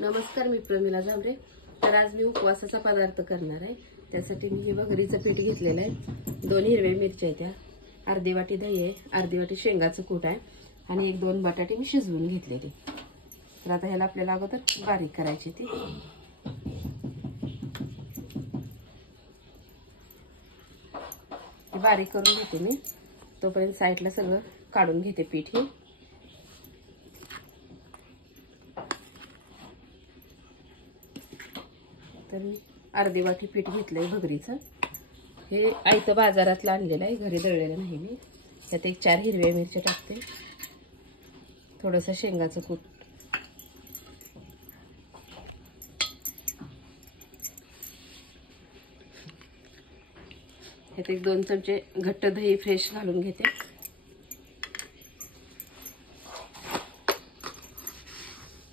नमस्कार, मी प्रमिला झांबरे। तर आज मी उपवासाचा पदार्थ करणार आहे। त्यासाठी मी हे भगरीचं पीठ घेतलेलं आहे। 2 हिरव्या मिरच्या आहेत, अर्धी वाटी दही आहे, अर्धी वाटी शेंगाचं कूट आहे आणि 1-2 बटाटे मी शिजवून घेतलेले। तर आता ह्याला आपल्याला अगोदर बारीक करायची ती। बारीक करून घेते मी, तोपर्यंत साईडला सगळं काढून घेते पीठ हे। तर मी अर्धी वाटी पीठ घेतलंय भगरीचं। हे आयतं बाजारातलं आणलेलं आहे, घरी दळलेलं नाही मी। त्यात 4 हिरव्या मिरच्या टाकते, थोडंसं शेंगाचं कूट, ह्यात 2 चमचे घट्ट दही फ्रेश घालून घेते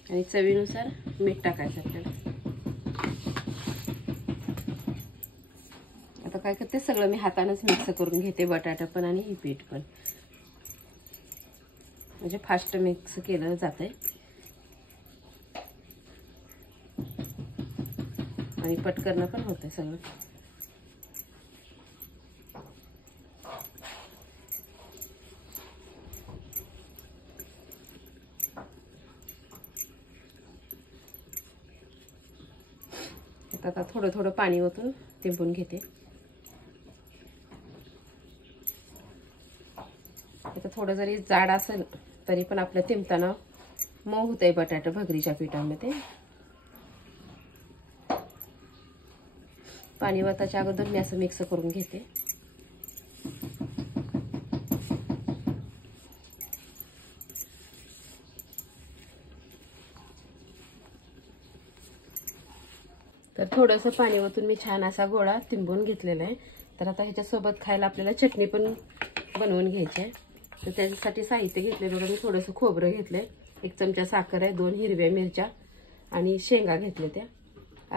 आणि चवीनुसार मीठ टाकायचं आपल्याला। आता काय करते, सगळं मी हातानेच मिक्स करून घेते, बटाटा पण आणि ही पीठ पण, म्हणजे फास्ट मिक्स केलं जातंय आणि पटकन पण होतंय सगळं। आता थोडं थोडं पाणी ओतून तिंबून घेते। आता थोडं जरी जाड असेल तरी पण आपलं तिंबताना मऊ होतंय बटाटा भगरीच्या पिठामध्ये। पाणी ओताच्या अगोदर मी असं मिक्स करून घेते। तर थोडंसं पाणी ओतून मी छान असा गोळा तिंबून घेतलेला आहे। तर आता ह्याच्यासोबत खायला आपल्याला चटणी पण बनवून घ्यायची आहे। तर त्याच्यासाठी साहित्य घेतले बघा, मी थोडंसं खोबरं घेतलंय, 1 चमचा साखर आहे, 2 हिरव्या मिरच्या आणि शेंगा घेतल्या, त्या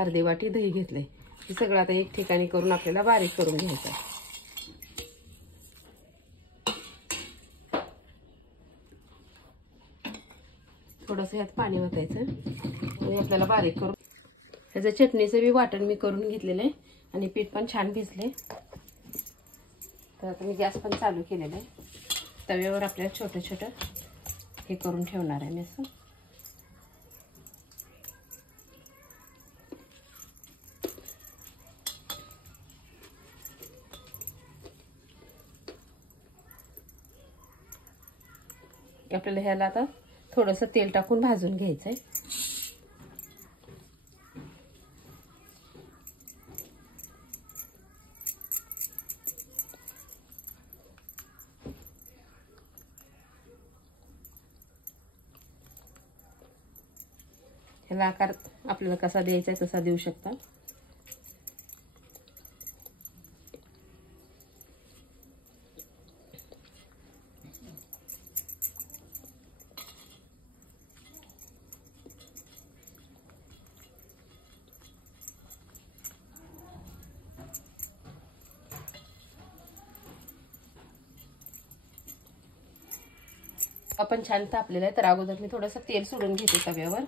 अर्धी वाटी दही घेतलंय। हे सगळं आता एक ठिकाणी करून आपल्याला बारीक करून घ्यायचं आहे। थोडंसं ह्यात पाणी ओतायचं आणि आपल्याला बारीक करून ह्याचं चटणीचं बी वाटण मी करून घेतलेलं आहे आणि पीठ पण छान भिजले। तर आता मी गॅस पण चालू केलेला आहे, तव्यावर आपल्याला छोटं छोटं हे करून ठेवणार आहे मी असं। आपल्याला ह्याला आता थोडंसं तेल टाकून भाजून घ्यायचंय। ह्याला आकार आपल्याला कसा द्यायचा आहे तसा देऊ शकता। आपण छान तापलेलं आहे, तर अगोदर मी थोडंसं तेल सोडून घेते तव्यावर।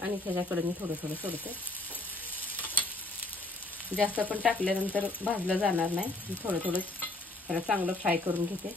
आणि त्याच्याकडे मी थोडं थोडं सोडते, जास्त पण टाकल्यानंतर भाजलं जाणार नाही। थोडं थोडं त्याला चांगलं फ्राय करून घेते।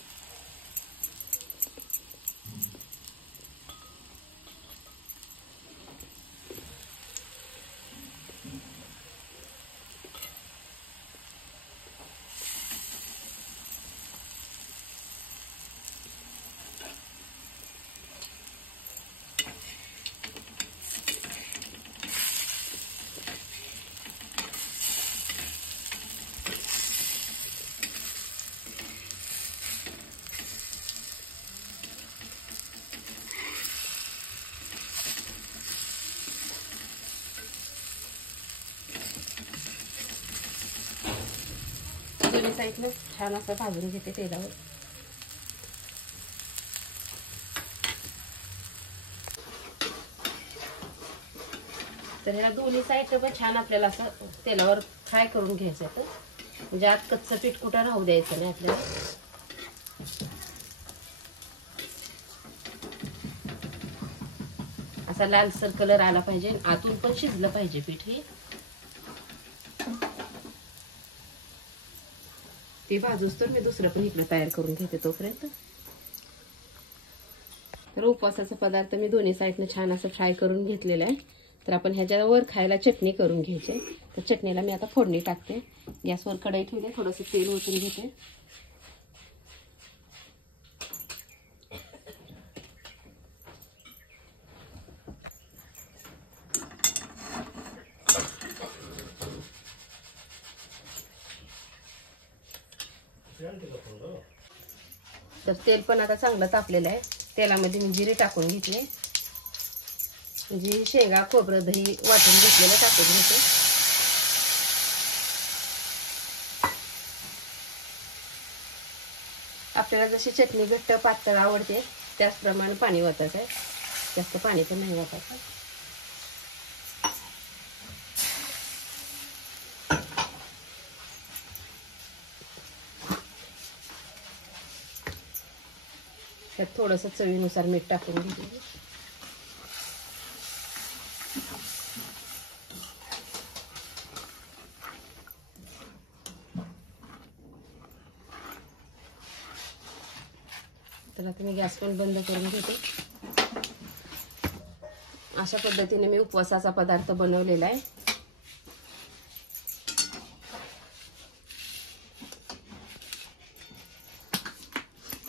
दोन्ही साईडला छान असं भाजून घेते तेलावर। तर ह्या दोन्ही साईडनं पण छान आपल्याला असं तेलावर फ्राय करून घ्यायचं आहे. म्हणजे आत कच्चं पीठ कुठं राहू द्यायचं नाही आपल्याला. असा लालसर कलर आला पाहिजे, आतून पण शिजलं पाहिजे पीठ हे. ते भाजूस तर मी दुसरं पण इकडे तयार करून घेते तोपर्यंत. तर उपवासाचा पदार्थ मी दोन्ही साईडनं छान असं फ्राय करून घेतलेलं आहे. तर आपण ह्याच्यावर खायला चटणी करून घ्यायची. तर चटणीला मी आता फोडणी टाकते. गॅसवर कढई ठेवते, थोडंसं तेल ओतून घेते. तर तेल पण आता चांगलं तापलेलं आहे. तेलामध्ये मी जिरे टाकून घेतले. म्हणजे शेंगा, खोबरं, दही वाटून घेतलेलं टाकून घेते. आपल्याला जशी चटणी घट्ट पातळ आवडते त्याचप्रमाणे पाणी ओतायचं आहे. जास्त पाणी पण नाही ओतायचं. त्यात थोडंसं चवीनुसार मीठ टाकून घेते. तर आता मी गॅस पण बंद करून घेते. अशा पद्धतीने मी उपवासाचा पदार्थ बनवलेला आहे.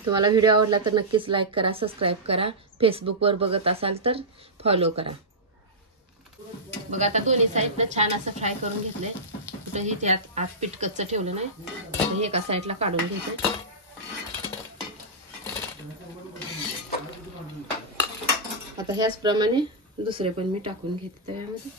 तुम्हाला व्हिडिओ आवडला तर नक्कीच लाईक करा, सबस्क्राईब करा. फेसबुकवर बघत असाल तर फॉलो करा. बघा आता दोन्ही साईडनं छान असं फ्राय करून घेतलंय. कुठेही त्यात आत पीठ कच्चं ठेवलं नाही. हे एका साईडला काढून घेते. आता ह्याचप्रमाणे दुसरे पण मी टाकून घेते त्यामध्ये.